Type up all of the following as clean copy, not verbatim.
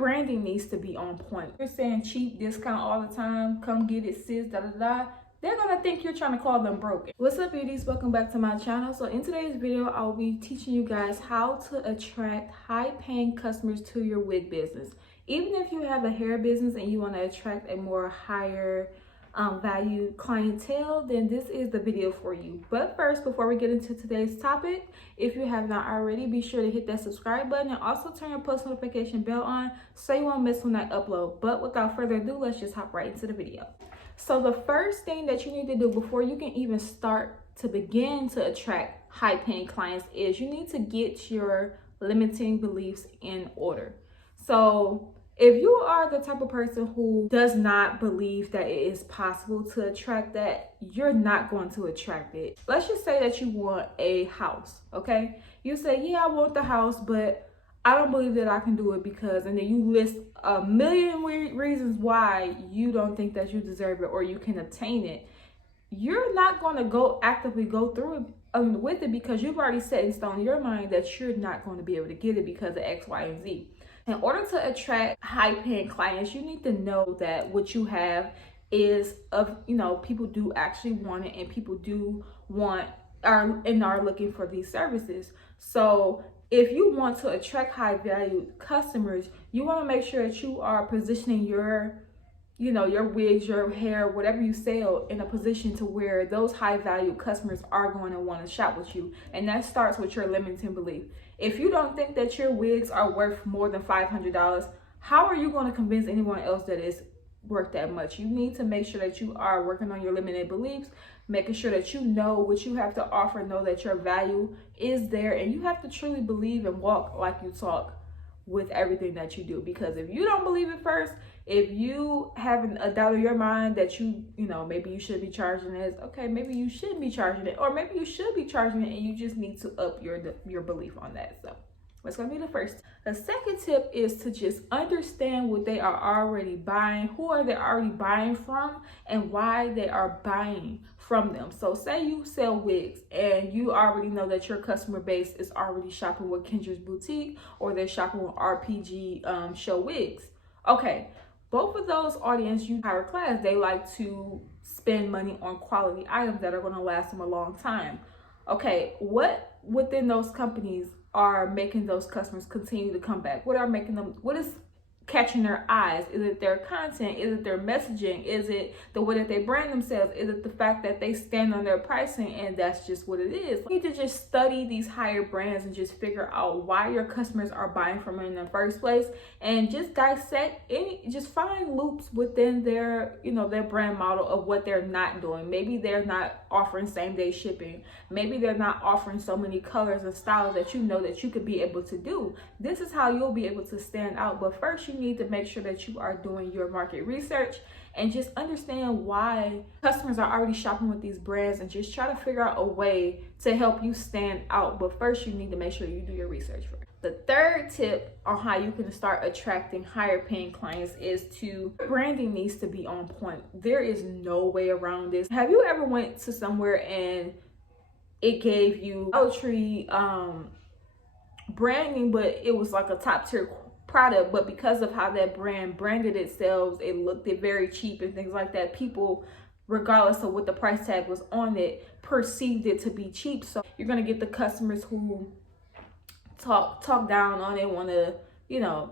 branding needs to be on point. You're saying cheap discount all the time, come get it sis, da da da. They're gonna think you're trying to call them broken. What's up, beauties? Welcome back to my channel. So in today's video, I'll be teaching you guys how to attract high-paying customers to your wig business. Even if you have a hair business and you want to attract a more higher value clientele, then this is the video for you. But first, before we get into today's topic, if you have not already, be sure to hit that subscribe button and also turn your post notification bell on so you won't miss when I upload. But without further ado, let's just hop right into the video. So the first thing that you need to do before you can even start to begin to attract high-paying clients is you need to get your limiting beliefs in order. So if you are the type of person who does not believe that it is possible to attract that, you're not going to attract it. Let's just say that you want a house, okay? You say, yeah, I want the house, but I don't believe that I can do it because, and then you list a million reasons why you don't think that you deserve it or you can obtain it. You're not going to actively go through it with it because you've already set in stone in your mind that you're not going to be able to get it because of X, Y, and Z. In order to attract high-paying clients, you need to know that what you have is people do actually want it and people do are looking for these services. So if you want to attract high-value customers, you want to make sure that you are positioning your wigs, your hair, whatever you sell in a position to where those high-value customers are going to want to shop with you. And that starts with your limiting belief. If you don't think that your wigs are worth more than $500, how are you going to convince anyone else that it's worth that much? You need to make sure that you are working on your limited beliefs, making sure that you know what you have to offer, know that your value is there, and you have to truly believe and walk like you talk with everything that you do. Because if you don't believe it first, if you have a doubt in your mind that maybe you should be charging this, okay, maybe you shouldn't be charging it, or maybe you should be charging it and you just need to up your belief on that. So what's going to be the first? The second tip is to just understand what they are already buying, who are they already buying from, and why they are buying from them. So say you sell wigs and you already know that your customer base is already shopping with Kendra's Boutique or they're shopping with RPG Show Wigs. Okay, both of those audience, you higher class, they like to spend money on quality items that are going to last them a long time. Okay, what within those companies are making those customers continue to come back? What is catching their eyes? Is it their content? Is it their messaging? Is it the way that they brand themselves? Is it the fact that they stand on their pricing and that's just what it is? You need to just study these higher brands and just figure out why your customers are buying from them in the first place, and just dissect just find loops within their their brand model of what they're not doing. Maybe they're not offering same-day shipping. Maybe they're not offering so many colors and styles that you know that you could be able to do. This is how you'll be able to stand out. But first, you need to make sure that you are doing your market research and just understand why customers are already shopping with these brands, and just try to figure out a way to help you stand out. But first, you need to make sure you do your research first. The third tip on how you can start attracting higher paying clients is branding needs to be on point. There is no way around this. Have you ever went to somewhere and it gave you poetry branding, but it was like a top tier product, but because of how that brand branded itself, it looked very cheap and things like that, people, regardless of what the price tag was on it, perceived it to be cheap. So you're going to get the customers who talk down on it, want to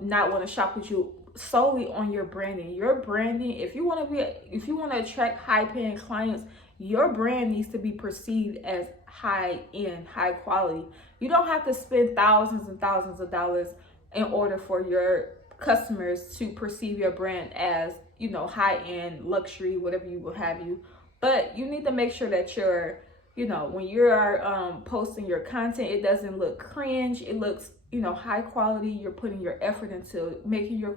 not want to shop with you solely on your branding. Your branding, if you want to attract high paying clients, your brand needs to be perceived as high end, high quality. You don't have to spend thousands and thousands of dollars in order for your customers to perceive your brand as high-end, luxury, whatever you will have you. But you need to make sure that you're when you're posting your content, it doesn't look cringe. It looks high quality. You're putting your effort into making your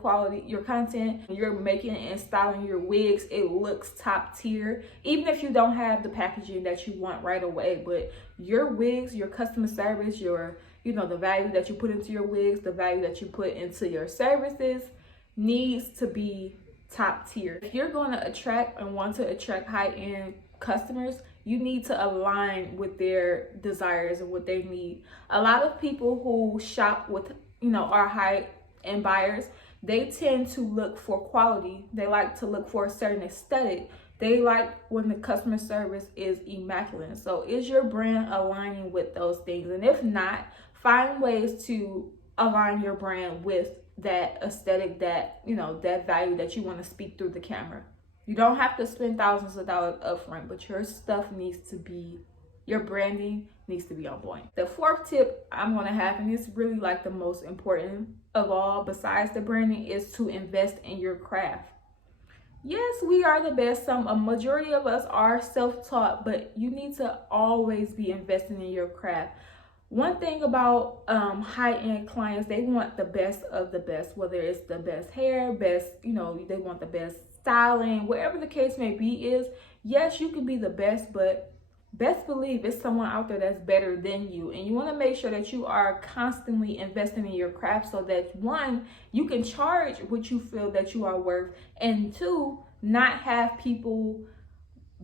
content. You're making and styling your wigs. It looks top tier, even if you don't have the packaging that you want right away. But your wigs, your customer service, the value that you put into your wigs, the value that you put into your services needs to be top tier. If you're going to attract and want to attract high-end customers, you need to align with their desires and what they need. A lot of people who shop with, our high-end buyers, they tend to look for quality. They like to look for a certain aesthetic. They like when the customer service is immaculate. So is your brand aligning with those things? And if not, find ways to align your brand with that aesthetic, that, you know, that value that you want to speak through the camera. You don't have to spend thousands of dollars upfront, but your stuff needs to be, your branding needs to be on point. The fourth tip I'm going to have, and it's really like the most important of all besides the branding, is to invest in your craft. Yes, we are the best. A majority of us are self-taught, but you need to always be investing in your craft. One thing about high-end clients, they want the best of the best, whether it's the best hair, best, you know, they want the best styling, whatever the case may be is. Yes, you can be the best, but best believe it's someone out there that's better than you. And you want to make sure that you are constantly investing in your craft so that, one, you can charge what you feel that you are worth, and two, not have people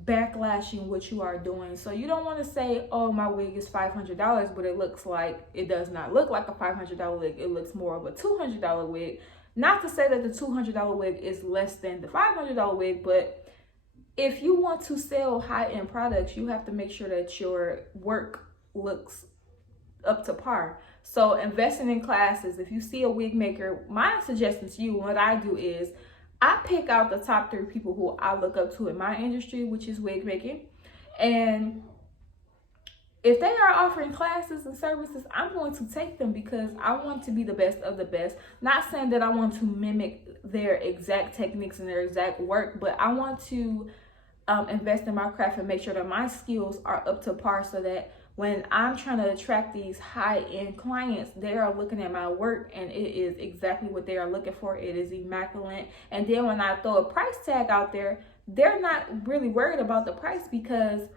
backlashing what you are doing. So you don't want to say, oh, my wig is $500, but it does not look like a $500 wig. It looks more of a $200 wig. Not to say that the $200 wig is less than the $500 wig, but if you want to sell high-end products, you have to make sure that your work looks up to par. So investing in classes, if you see a wig maker, my suggestion to you, what I do is I pick out the top 3 people who I look up to in my industry, which is wig making. And if they are offering classes and services, I'm going to take them because I want to be the best of the best. Not saying that I want to mimic their exact techniques and their exact work, but I want to invest in my craft and make sure that my skills are up to par so that when I'm trying to attract these high-end clients, they are looking at my work and it is exactly what they are looking for. It is immaculate. And then when I throw a price tag out there, they're not really worried about the price because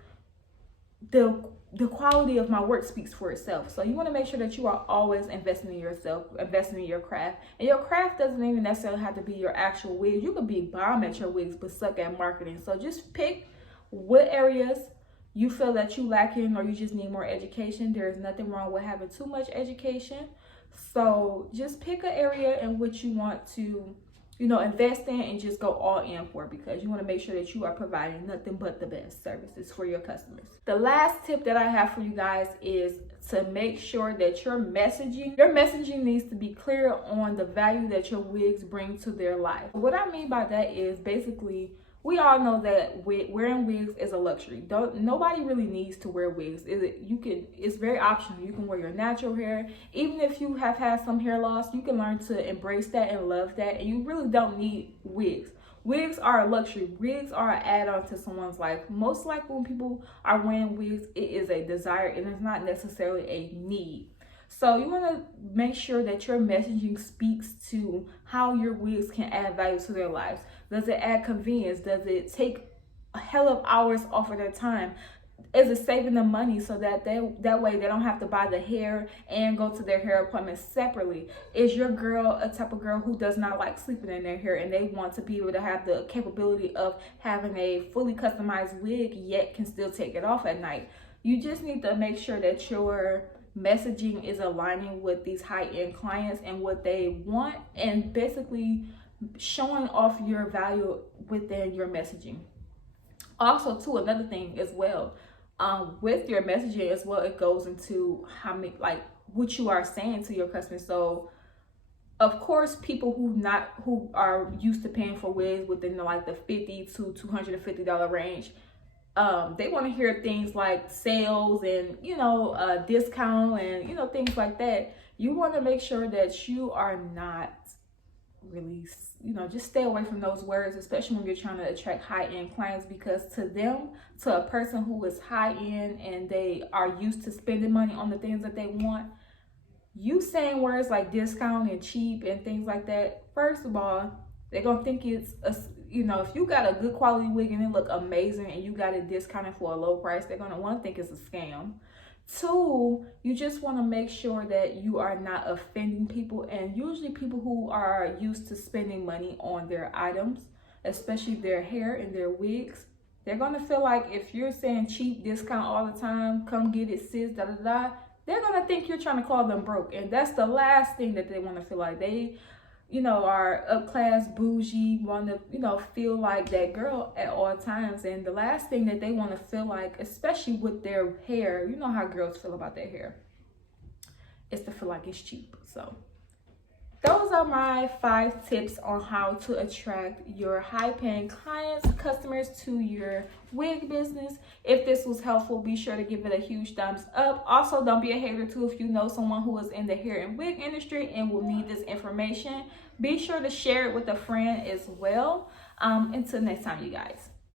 the quality of my work speaks for itself. So you want to make sure that you are always investing in yourself, investing in your craft. And your craft doesn't even necessarily have to be your actual wigs. You could be bomb at your wigs but suck at marketing. So just pick what areas you feel that you lack in or you just need more education. There is nothing wrong with having too much education. So just pick an area in which you want to, you know, invest in and just go all in for, because you want to make sure that you are providing nothing but the best services for your customers. The last tip that I have for you guys is to make sure that your messaging needs to be clear on the value that your wigs bring to their life. What I mean by that is basically, we all know that wearing wigs is a luxury. Nobody really needs to wear wigs. It's very optional. You can wear your natural hair. Even if you have had some hair loss, you can learn to embrace that and love that. And you really don't need wigs. Wigs are a luxury. Wigs are an add-on to someone's life. Most likely when people are wearing wigs, it is a desire and it's not necessarily a need. So you want to make sure that your messaging speaks to how your wigs can add value to their lives. Does it add convenience? Does it take a hell of hours off of their time? Is it saving them money so that that way they don't have to buy the hair and go to their hair appointments separately? Is your girl a type of girl who does not like sleeping in their hair and they want to be able to have the capability of having a fully customized wig yet can still take it off at night? You just need to make sure that your messaging is aligning with these high-end clients and what they want, and basically showing off your value within your messaging. Also, too, another thing as well, with your messaging as well, it goes into what you are saying to your customers. So of course, people who are used to paying for wigs within the $50 to $250 range, they want to hear things like sales and, discount and, things like that. You want to make sure that you are not really, just stay away from those words, especially when you're trying to attract high-end clients, because to a person who is high-end and they are used to spending money on the things that they want, you saying words like discount and cheap and things like that, first of all, they're going to think it's if you got a good quality wig and it look amazing and you got it discounted for a low price, they're going to want to think it's a scam. Two, you just want to make sure that you are not offending people, and usually people who are used to spending money on their items, especially their hair and their wigs, they're going to feel like if you're saying cheap, discount all the time, come get it sis, da da da, they're going to think you're trying to call them broke, and that's the last thing that they want to feel like. you know, are upclass, bougie, want to, you know, feel like that girl at all times. And the last thing that they want to feel like, especially with their hair, you know how girls feel about their hair, is to feel like it's cheap. So those are my 5 tips on how to attract your high-paying clients, customers to your wig business. If this was helpful, be sure to give it a huge thumbs up. Also, don't be a hater too. If you know someone who is in the hair and wig industry and will need this information, be sure to share it with a friend as well. Until next time, you guys.